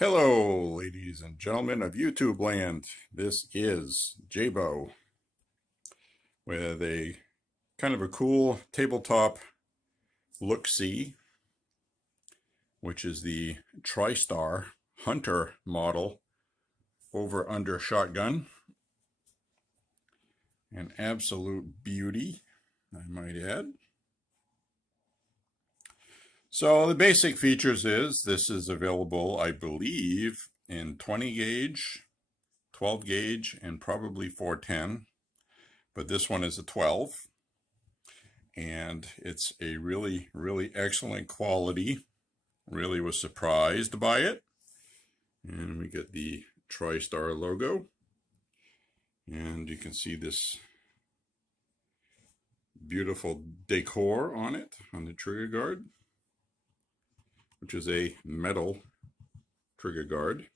Hello, ladies and gentlemen of YouTube land. This is Jabo with a kind of a cool tabletop look-see, which is the Tristar Hunter model over-under shotgun. An absolute beauty, I might add. So the basic features is this is available, I believe, in 20 gauge, 12 gauge, and probably 410. But this one is a 12. And it's a really, really excellent quality. Really was surprised by it. And we get the Tristar logo. And you can see this beautiful decor on it, on the trigger guard, which is a metal trigger guard.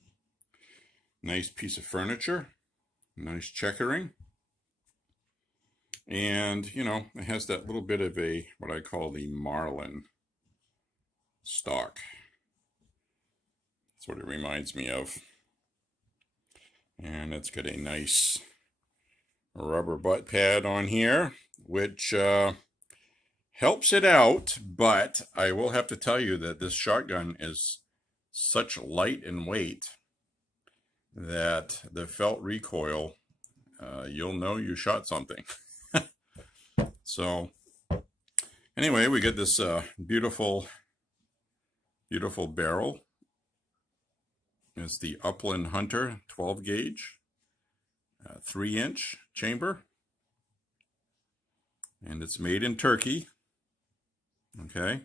Nice piece of furniture, nice checkering. And, you know, it has that little bit of a, what I call the Marlin stock. That's what it reminds me of. And it's got a nice rubber butt pad on here, which helps it out, but I will have to tell you that this shotgun is such light in weight that the felt recoil, you'll know you shot something. So anyway, we get this beautiful barrel. It's the Upland Hunter 12 gauge, 3-inch chamber, and it's made in Turkey. Okay,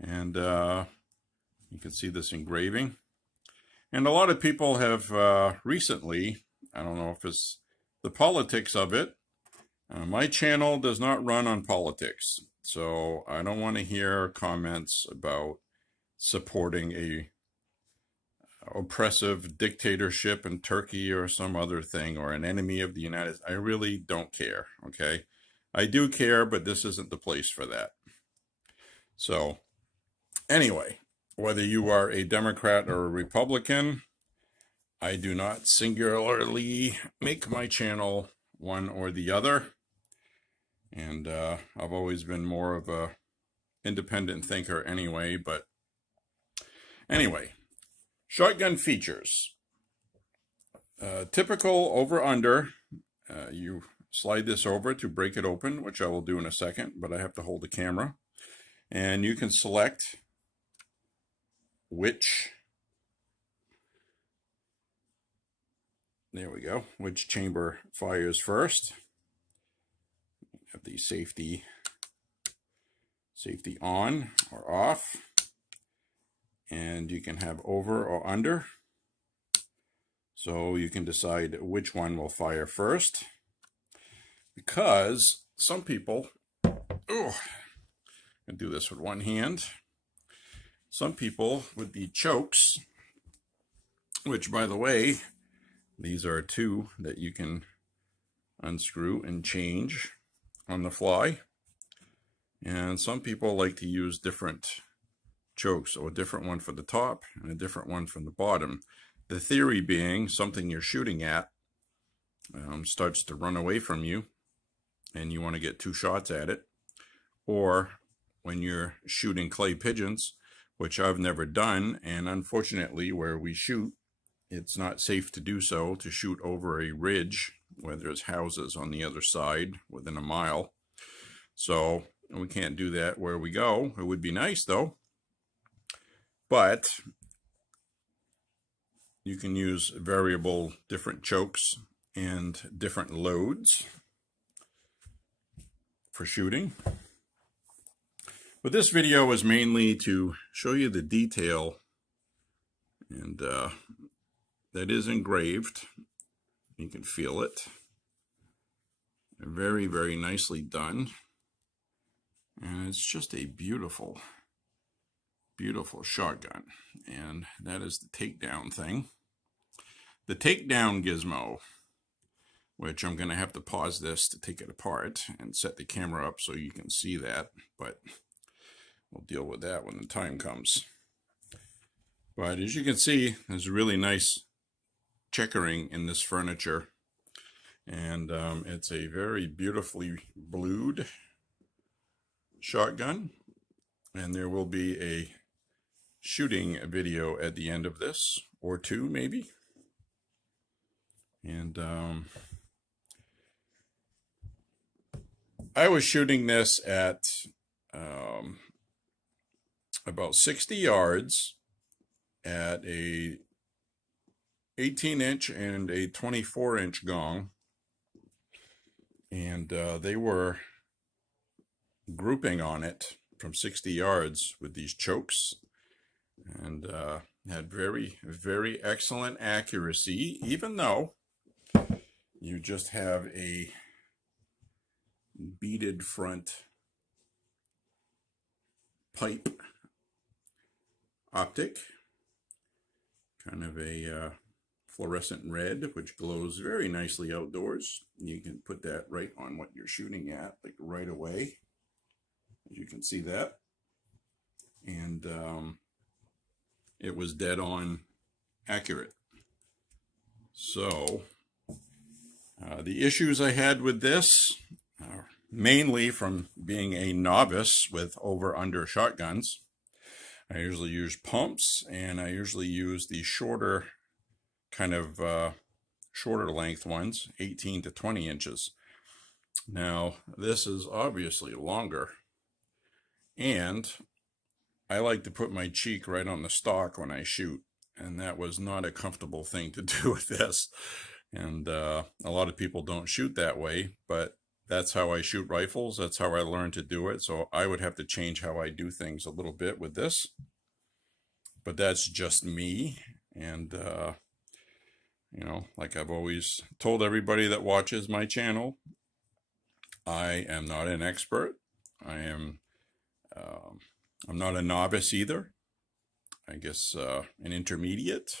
and you can see this engraving. And a lot of people have recently, I don't know if it's the politics of it, my channel does not run on politics, so I don't want to hear comments about supporting a oppressive dictatorship in Turkey or some other thing, or an enemy of the United States. I really don't care, okay? I do care, but this isn't the place for that. So, anyway, whether you are a Democrat or a Republican, I do not singularly make my channel one or the other. And I've always been more of a independent thinker anyway. But anyway, shotgun features. Typical over-under, you slide this over to break it open, which I will do in a second, but I have to hold the camera. And you can select which, there we go, which chamber fires first. You have the safety on or off. And you can have over or under. So you can decide which one will fire first. Because some people, I do this with one hand. Some people with the chokes, which by the way, these are two that you can unscrew and change on the fly. And some people like to use different chokes, so a different one for the top and a different one from the bottom. The theory being something you're shooting at starts to run away from you and you want to get 2 shots at it. Or when you're shooting clay pigeons, which I've never done, and unfortunately where we shoot, it's not safe to do so, to shoot over a ridge where there's houses on the other side within a mile. So we can't do that where we go. It would be nice though. But you can use variable different chokes and different loads for shooting. But this video is mainly to show you the detail, and that is engraved. You can feel it. Very, very nicely done. And it's just a beautiful, beautiful shotgun. And that is the takedown thing. The takedown gizmo, which I'm going to have to pause this to take it apart and set the camera up so you can see that. But we'll deal with that when the time comes. But as you can see, there's a really nice checkering in this furniture. And it's a very beautifully blued shotgun. And there will be a shooting video at the end of this, or two maybe. And I was shooting this at about 60 yards at a 18-inch and a 24-inch gong, and they were grouping on it from 60 yards with these chokes, and had very, very excellent accuracy, even though you just have a beaded front pipe optic, kind of a fluorescent red, which glows very nicely outdoors. You can put that right on what you're shooting at, like right away, as you can see that. And it was dead on accurate. So the issues I had with this, mainly from being a novice with over-under shotguns, I usually use pumps, and I usually use the shorter, kind of shorter length ones, 18 to 20 inches. Now, this is obviously longer, and I like to put my cheek right on the stock when I shoot, and that was not a comfortable thing to do with this. And a lot of people don't shoot that way, but that's how I shoot rifles. That's how I learned to do it. So I would have to change how I do things a little bit with this. But that's just me. And, you know, like I've always told everybody that watches my channel, I am not an expert. I'm not a novice either. I guess an intermediate.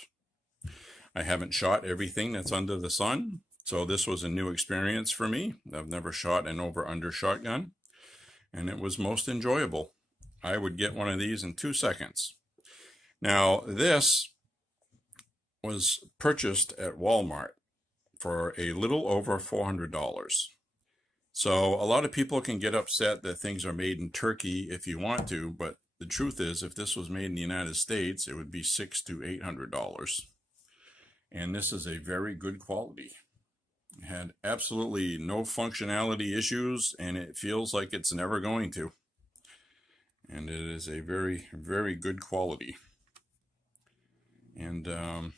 I haven't shot everything that's under the sun. So this was a new experience for me. I've never shot an over-under shotgun, and it was most enjoyable. I would get one of these in 2 seconds. Now, this was purchased at Walmart for a little over $400. So a lot of people can get upset that things are made in Turkey if you want to, but the truth is, if this was made in the United States, it would be $600 to $800. And this is a very good quality. It had absolutely no functionality issues, and it feels like it's never going to. And it is a very, very good quality. And the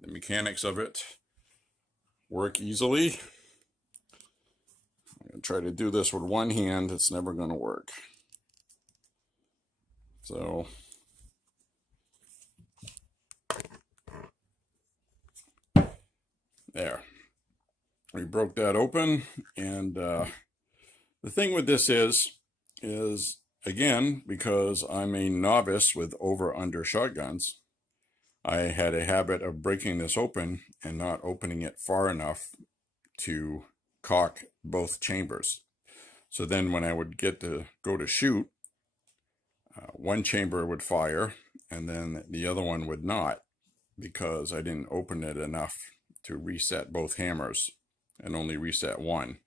mechanics of it work easily. I'm going to try to do this with one hand. It's never going to work. So there. We broke that open, and the thing with this is again, because I'm a novice with over-under shotguns, I had a habit of breaking this open and not opening it far enough to cock both chambers. So then when I would get to go to shoot, one chamber would fire, and then the other one would not, because I didn't open it enough to reset both hammers, and only reset one.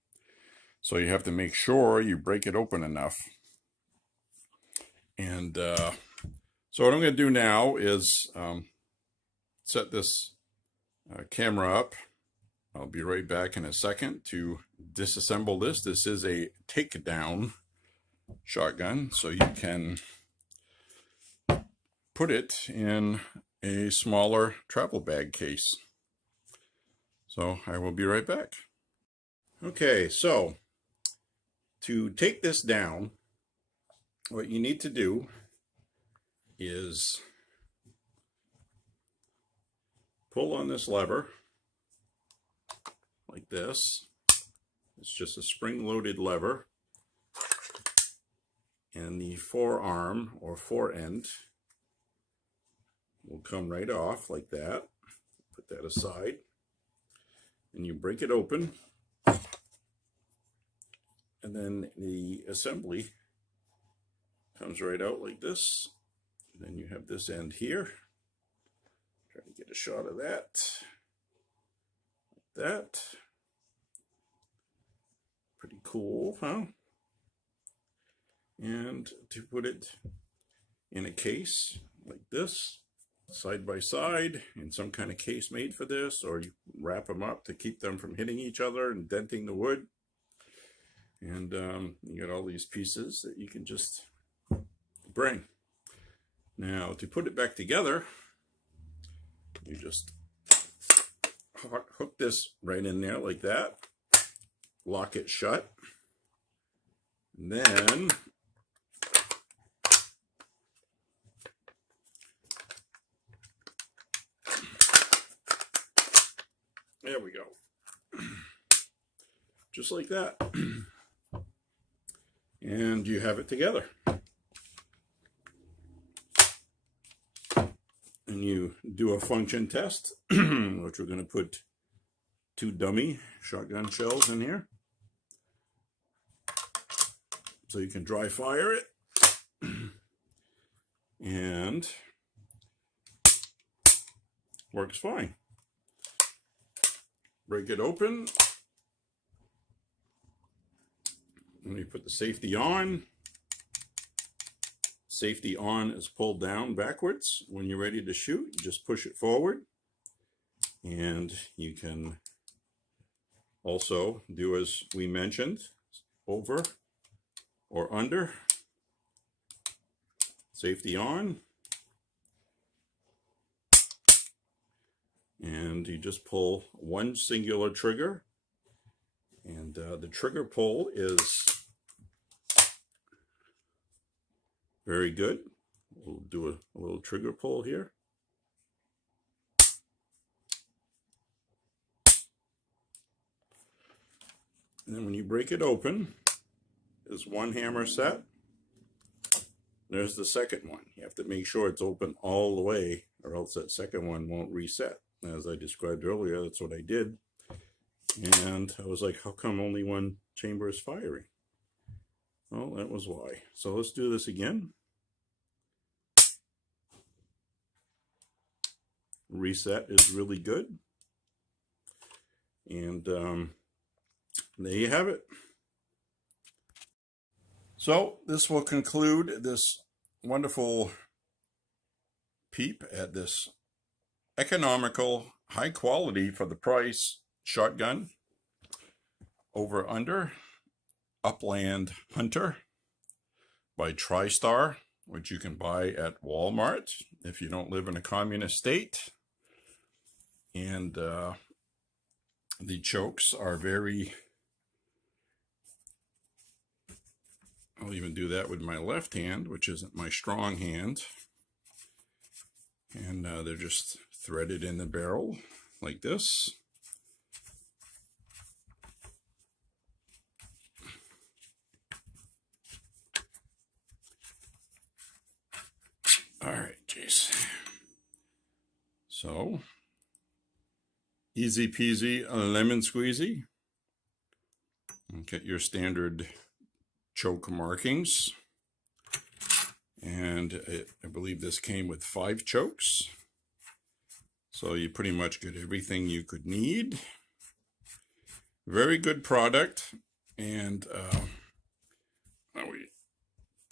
So you have to make sure you break it open enough. And so what I'm going to do now is set this camera up. I'll be right back in a second to disassemble this. This is a takedown shotgun, so you can put it in a smaller travel bag case. So I will be right back. Okay, so to take this down, what you need to do is pull on this lever like this. It's just a spring-loaded lever, and the forearm or forend will come right off like that. Put that aside, and you break it open, and then the assembly comes right out like this. Then you have this end here, a shot of that. Like that. Pretty cool, huh? And to put it in a case like this, side by side, in some kind of case made for this, or you wrap them up to keep them from hitting each other and denting the wood. And you got all these pieces that you can just bring. Now, to put it back together, you just hook this right in there like that, lock it shut, and then there we go. Just like that. And you have it together. And you do a function test, which we're going to put 2 dummy shotgun shells in here. So you can dry fire it. And works fine. Break it open. And you put the safety on. Safety on is pulled down backwards. When you're ready to shoot, you just push it forward. And you can also do as we mentioned, over or under. Safety on. And you just pull one singular trigger. And the trigger pull is very good. We'll do a little trigger pull here. And then when you break it open, there's one hammer set. There's the second one. You have to make sure it's open all the way, or else that second one won't reset. As I described earlier, that's what I did. And I was like, how come only one chamber is firing? Well, that was why. So let's do this again. Reset is really good. And there you have it. So this will conclude this wonderful peep at this economical, high quality for the price shotgun over under Upland Hunter by Tristar, which you can buy at Walmart if you don't live in a communist state. And the chokes are very, I'll even do that with my left hand, which isn't my strong hand. And they're just threaded in the barrel like this. All right, Jace. So, easy peasy lemon squeezy. Get your standard choke markings. And I believe this came with 5 chokes. So you pretty much get everything you could need. Very good product. And now we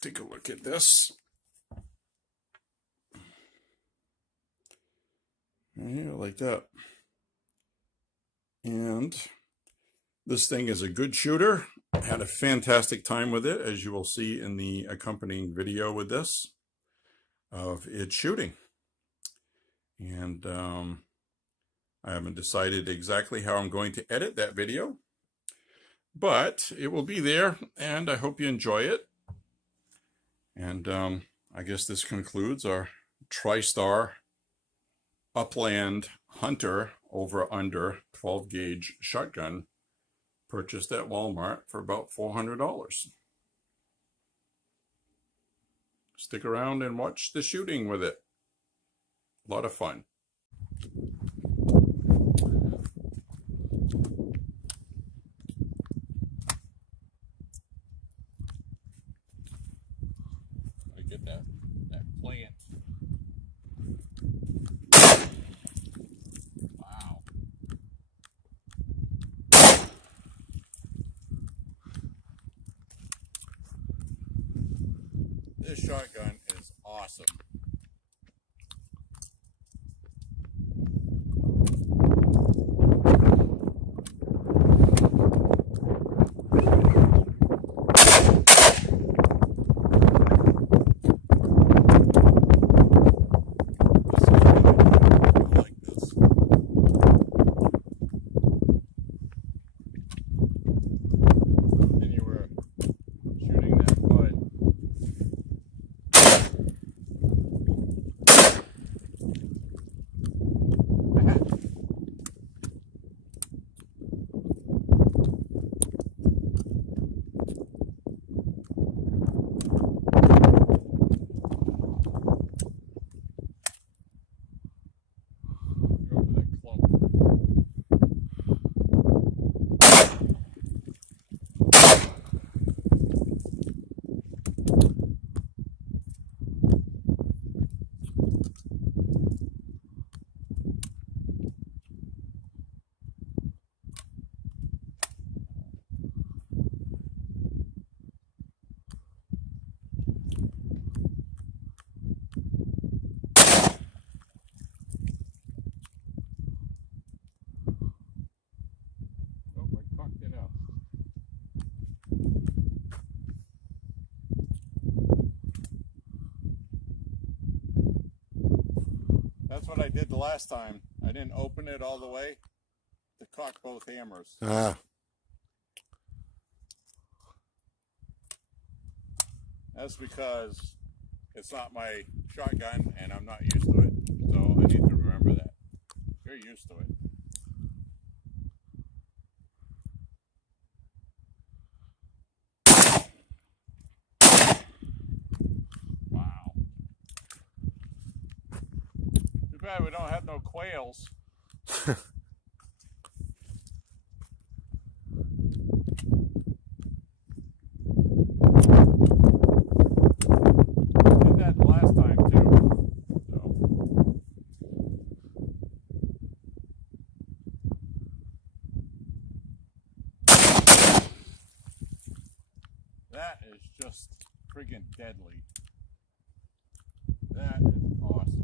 take a look at this. Yeah, like that. And this thing is a good shooter. I had a fantastic time with it, as you will see in the accompanying video with this, of it shooting. And I haven't decided exactly how I'm going to edit that video, but it will be there, and I hope you enjoy it. And I guess this concludes our Tristar Upland Hunter over under 12 gauge shotgun purchased at Walmart for about $400. Stick around and watch the shooting with it. A lot of fun. I get that plant. This shotgun is awesome. That's what I did the last time. I didn't open it all the way to cock both hammers. That's because it's not my shotgun and I'm not used to it. So I need to remember that. You're used to it. We don't have no quails. Did that last time too. So. That is just friggin' deadly. That is awesome.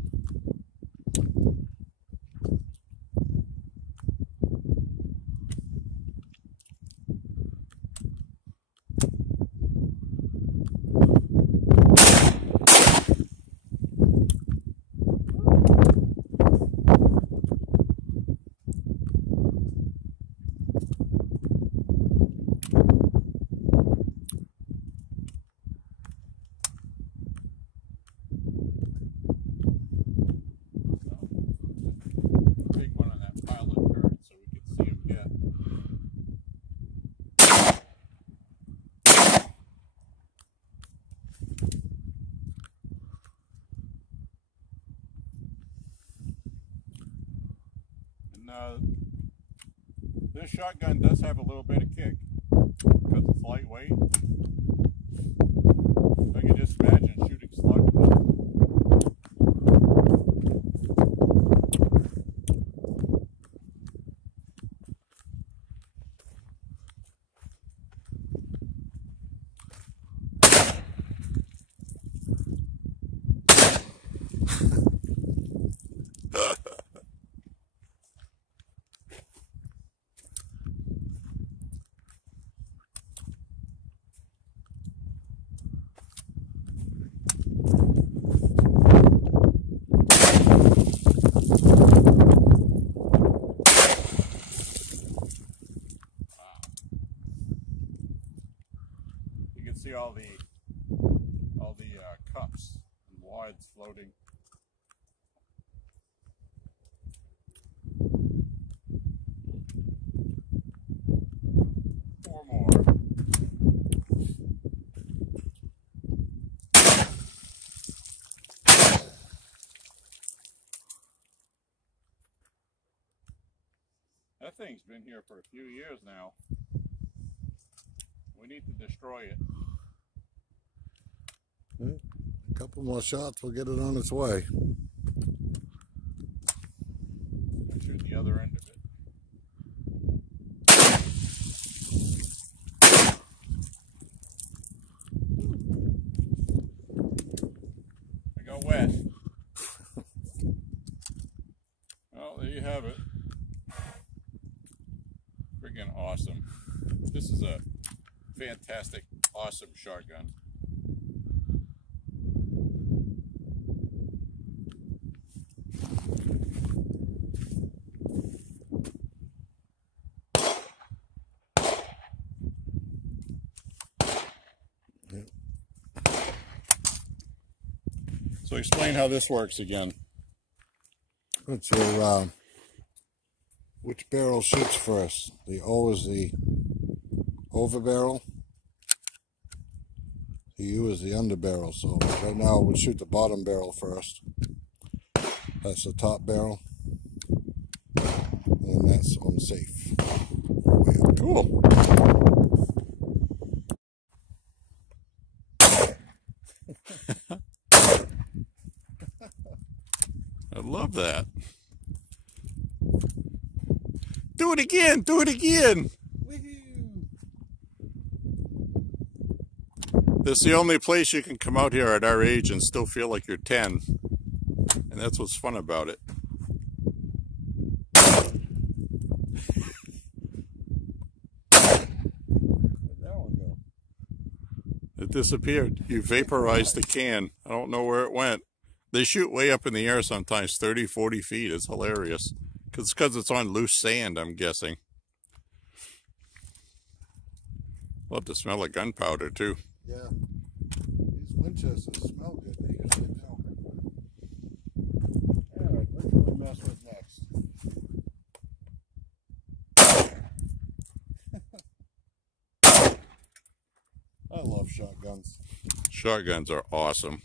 This shotgun does have a little bit of kick because it's lightweight. I can just imagine shooting slugs with it. See all the cups and wads floating. Four more. That thing's been here for a few years now. We need to destroy it. A couple more shots will get it on its way. Shoot the other end of it. wet. Well, there you have it. Friggin' awesome. This is a fantastic, awesome shotgun. So explain how this works again. It's your, which barrel shoots first? The O is the over barrel. The U is the under barrel. So right now we'll shoot the bottom barrel first. That's the top barrel. And that's unsafe. Cool. I love that. Do it again. Do it again. This is the only place you can come out here at our age and still feel like you're 10. And that's what's fun about it. It disappeared. You vaporized the can. I don't know where it went. They shoot way up in the air sometimes, 30, 40 feet. It's hilarious. Because it's on loose sand, I'm guessing. Love the smell of gunpowder, too. Yeah. These Winchesters smell good. They usually do. Alright, what can we mess with next? I love shotguns. Shotguns are awesome.